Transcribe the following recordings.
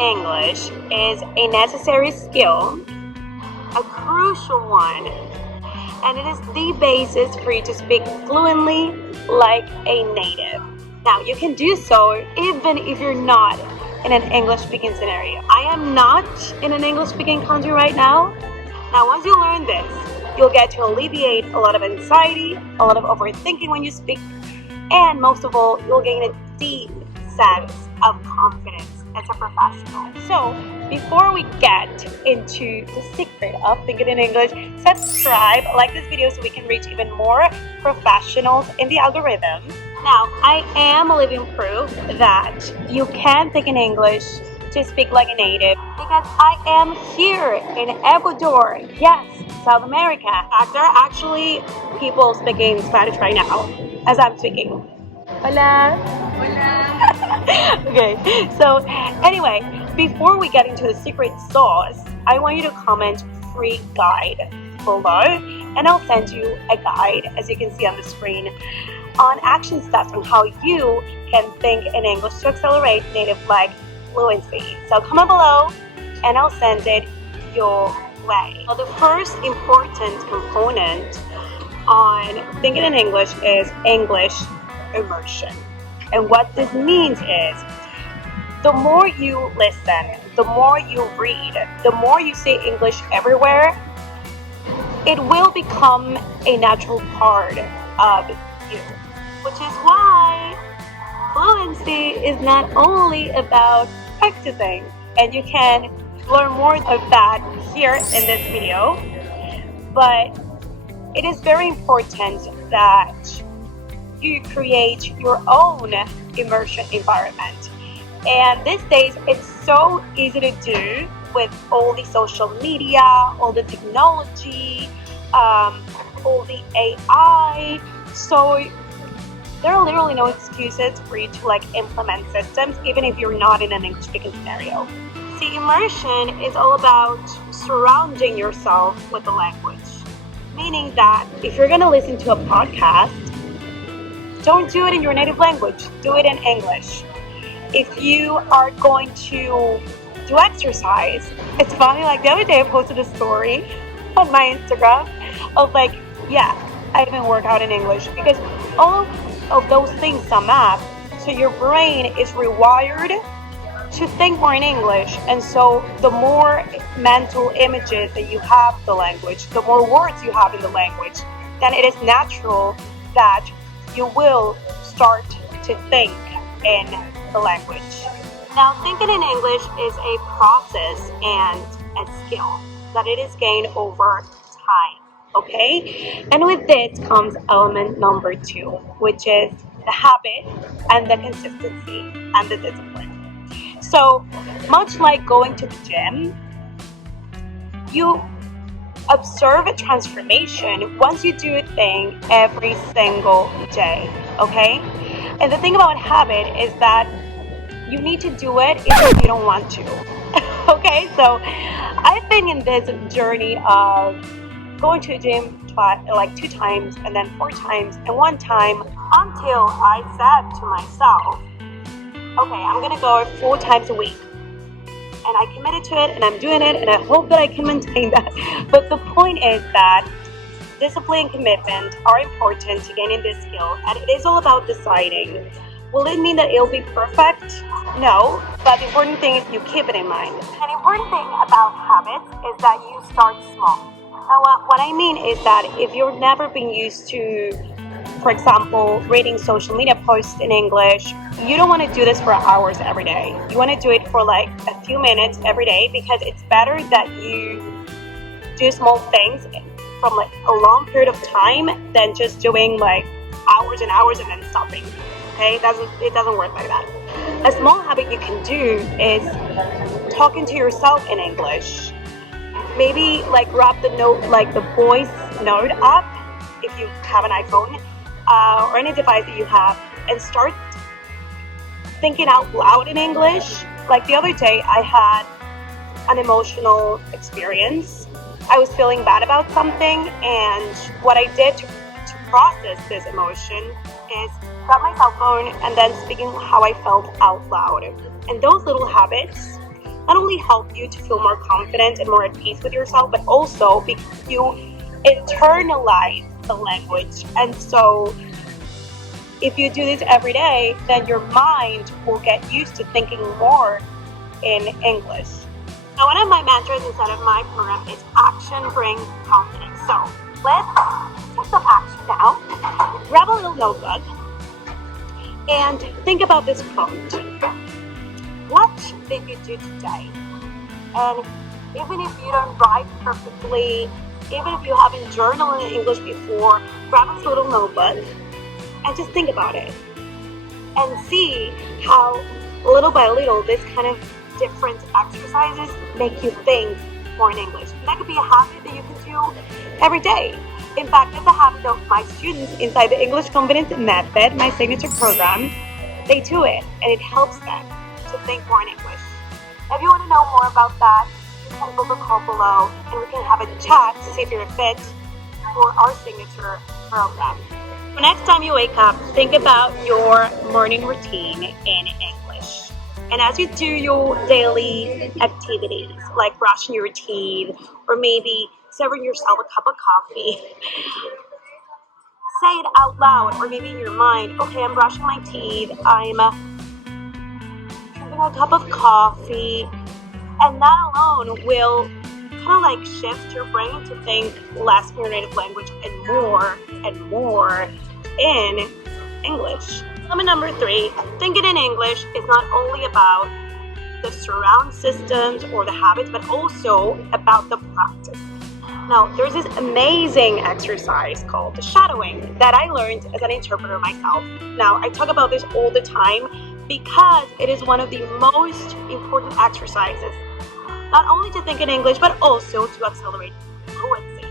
English is a necessary skill, a crucial one, and it is the basis for you to speak fluently like a native. Now, you can do so even if you're not in an English-speaking scenario. I am not in an English-speaking country right now. Now, once you learn this, you'll get to alleviate a lot of anxiety, a lot of overthinking when you speak, and most of all, you'll gain a deep sense of confidence as a professional. So, before we get into the secret of thinking in English, subscribe, like this video so we can reach even more professionals in the algorithm. Now, I am a living proof that you can think in English to speak like a native because I am here in Ecuador, yes, South America. There are actually people speaking Spanish right now as I'm speaking. Hola. Hola. Okay, so anyway, before we get into the secret sauce, I want you to comment free guide below, and I'll send you a guide, as you can see on the screen, on action steps on how you can think in English to accelerate native-like fluency. So comment below and I'll send it your way. Well, the first important component on thinking in English is English immersion. And what this means is the more you listen, the more you read, the more you say English everywhere, it will become a natural part of you. Which is why fluency is not only about practicing, and you can learn more of that here in this video, but it is very important that you create your own immersion environment. And these days, it's so easy to do with all the social media, all the technology, all the AI. So there are literally no excuses for you to implement systems, even if you're not in an English-speaking scenario. See, immersion is all about surrounding yourself with the language. Meaning that if you're going to listen to a podcast, don't do it in your native language, do it in English. If you are going to do exercise, it's funny, the other day I posted a story on my Instagram of I even work out in English, because all of those things sum up, so your brain is rewired to think more in English, and so the more mental images that you have the language, the more words you have in the language, then it is natural that you will start to think in the language. Now, thinking in English is a process and a skill that it is gained over time. Okay, and with this comes element number 2, which is the habit and the consistency and the discipline. So much like going to the gym, you observe a transformation once you do a thing every single day. Okay, and the thing about habit is that you need to do it even if you don't want to. Okay, so I've been in this journey of going to the gym 2 times, and then 4 times, and 1 time, until I said to myself, okay, I'm gonna go 4 times a week. And I committed to it, and I'm doing it, and I hope that I can maintain that. But the point is that discipline and commitment are important to gaining this skill, and it is all about deciding. Will it mean that it'll be perfect? No, but the important thing is you keep it in mind. An important thing about habits is that you start small. Now, what I mean is that if you've never been used to, for example, reading social media posts in English, you don't want to do this for hours every day. You want to do it for a few minutes every day, because it's better that you do small things from a long period of time than just doing hours and hours and then stopping. Okay, it doesn't work like that. A small habit you can do is talking to yourself in English. Maybe grab the note, the voice note app, if you have an iPhone, or any device that you have, and start thinking out loud in English. The other day, I had an emotional experience. I was feeling bad about something, and what I did to process this emotion is grab my cell phone and then speaking how I felt out loud. And those little habits not only help you to feel more confident and more at peace with yourself, but also because you internalize the language. And so if you do this every day, then your mind will get used to thinking more in English. Now, one of my mantras inside of my program is action brings confidence. So let's take some action now. Grab a little notebook and think about this prompt. What did you do today? And even if you don't write perfectly, even if you haven't journaled in English before, grab this little notebook and just think about it. And see how little by little this kind of different exercises make you think more in English. And that could be a habit that you can do every day. In fact, it's a habit of my students inside the English Confidence Method, my signature program. They do it and it helps them to think more in English. If you want to know more about that, you can book a call below and we can have a chat to see if you're a fit for our signature program. So next time you wake up, think about your morning routine in English. And as you do your daily activities, like brushing your teeth or maybe serving yourself a cup of coffee, say it out loud or maybe in your mind, okay, I'm brushing my teeth, I'm drinking a cup of coffee, and that alone will kind of like shift your brain to think less in your native language and more in English. Element number 3, thinking in English is not only about the surround systems or the habits, but also about the practice. Now, there's this amazing exercise called the shadowing that I learned as an interpreter myself. Now, I talk about this all the time because it is one of the most important exercises, not only to think in English, but also to accelerate fluency.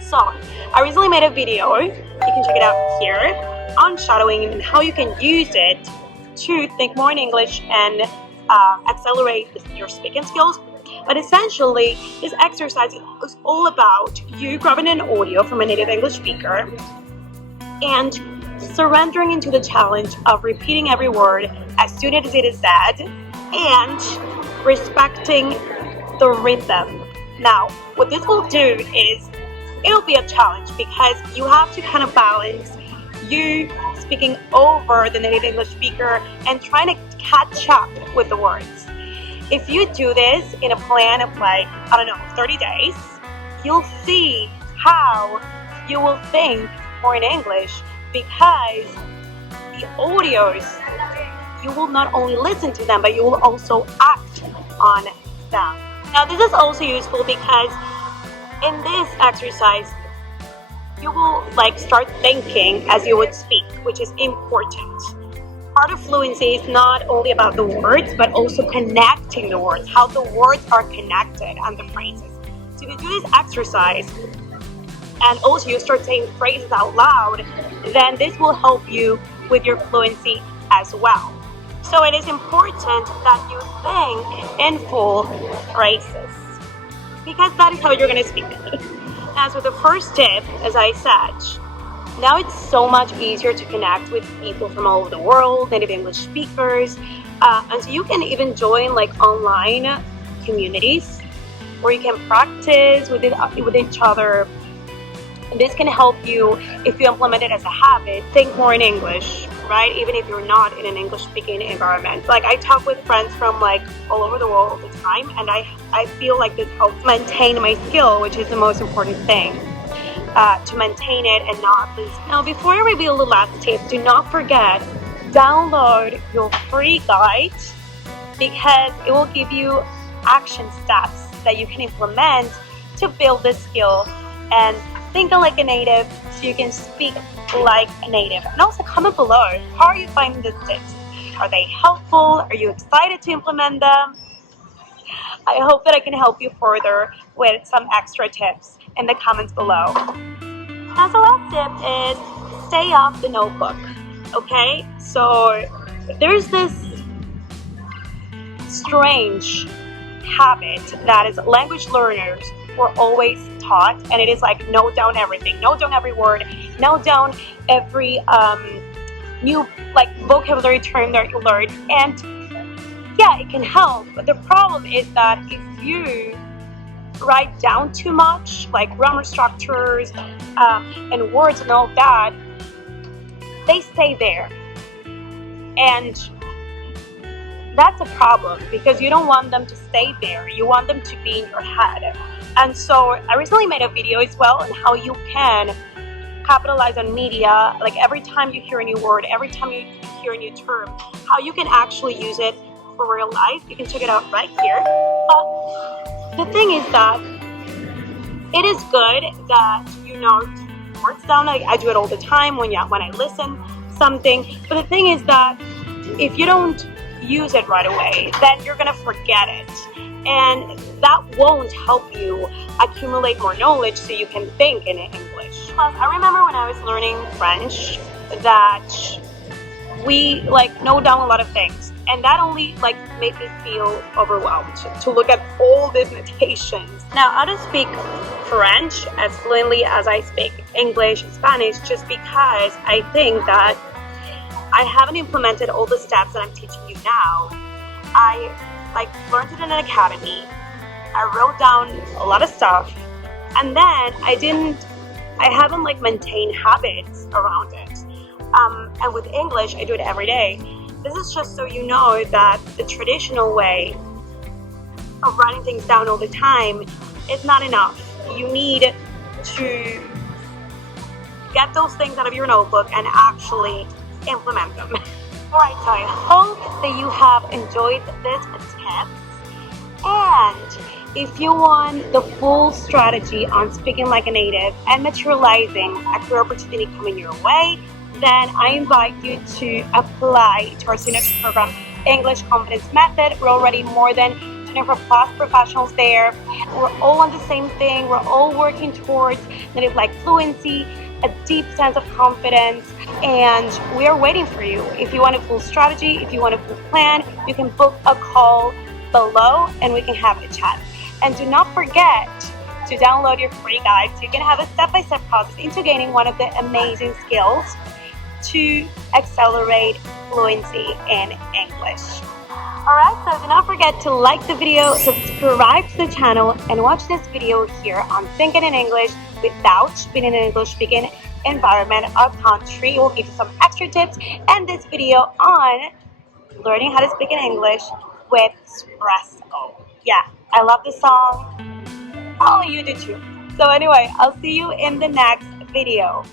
So, I recently made a video, you can check it out here, on shadowing and how you can use it to think more in English and accelerate your speaking skills. But essentially, this exercise is all about you grabbing an audio from a native English speaker and surrendering into the challenge of repeating every word as soon as it is said and respecting the rhythm. Now, what this will do is it'll be a challenge because you have to kind of balance you speaking over the native English speaker and trying to catch up with the words. If you do this in a plan of 30 days, you'll see how you will think more in English because the audios, you will not only listen to them, but you will also act on them. Now, this is also useful because in this exercise, you will start thinking as you would speak, which is important. Part of fluency is not only about the words, but also connecting the words, how the words are connected and the phrases. So if you do this exercise and also you start saying phrases out loud, then this will help you with your fluency as well. So it is important that you think in full phrases because that is how you're going to speak. As with the first tip, as I said, now it's so much easier to connect with people from all over the world, native English speakers, and so you can even join online communities where you can practice with each other. And this can help you if you implement it as a habit, think more in English, right? Even if you're not in an English-speaking environment. I talk with friends from all over the world all the time, and I feel like this helps maintain my skill, which is the most important thing. To maintain it and not lose. Now, before I reveal the last tip, do not forget, download your free guide because it will give you action steps that you can implement to build this skill and think like a native so you can speak like a native. And also comment below, how are you finding these tips? Are they helpful? Are you excited to implement them? I hope that I can help you further with some extra tips in the comments below. Now, the last tip is stay off the notebook, okay? So there's this strange habit that is language learners were always taught, and it is note down everything, note down every word, note down every new vocabulary term that you learned. And yeah, it can help. But the problem is that if you write down too much, like grammar structures and words and all that, they stay there. And that's a problem because you don't want them to stay there. You want them to be in your head. And so I recently made a video as well on how you can capitalize on media, like every time you hear a new word, every time you hear a new term, how you can actually use it for real life. You can check it out right here. But the thing is that it is good that you note words down. Like I do it all the time when I listen something. But the thing is that if you don't use it right away, then you're gonna forget it, and that won't help you accumulate more knowledge so you can think in English. I remember when I was learning French that we note down a lot of things, and that only made me feel overwhelmed to look at all these notations. Now I don't speak French as fluently as I speak English and Spanish, just because I think that I haven't implemented all the steps that I'm teaching you now. I learned it in an academy. I wrote down a lot of stuff, and then I haven't maintained habits around it. And with English, I do it every day. This is just so you know that the traditional way of writing things down all the time is not enough. You need to get those things out of your notebook and actually implement them. Alright, so I hope that you have enjoyed this tip, and if you want the full strategy on speaking like a native and materializing a career opportunity coming your way, then I invite you to apply to our signature program, English Confidence Method. We're already more than 24 plus professionals there. We're all on the same thing. We're all working towards native-like fluency, a deep sense of confidence, and we are waiting for you. If you want a full strategy, if you want a full plan, you can book a call below and we can have a chat. And do not forget to download your free guide so you can have a step-by-step process into gaining one of the amazing skills to accelerate fluency in English. Alright, so do not forget to like the video, subscribe to the channel, and watch this video here on Thinking in English without being in an English-speaking environment or country. It will give you some extra tips, and this video on learning how to speak in English with Espresso. Yeah, I love this song. Probably you do too. So anyway, I'll see you in the next video.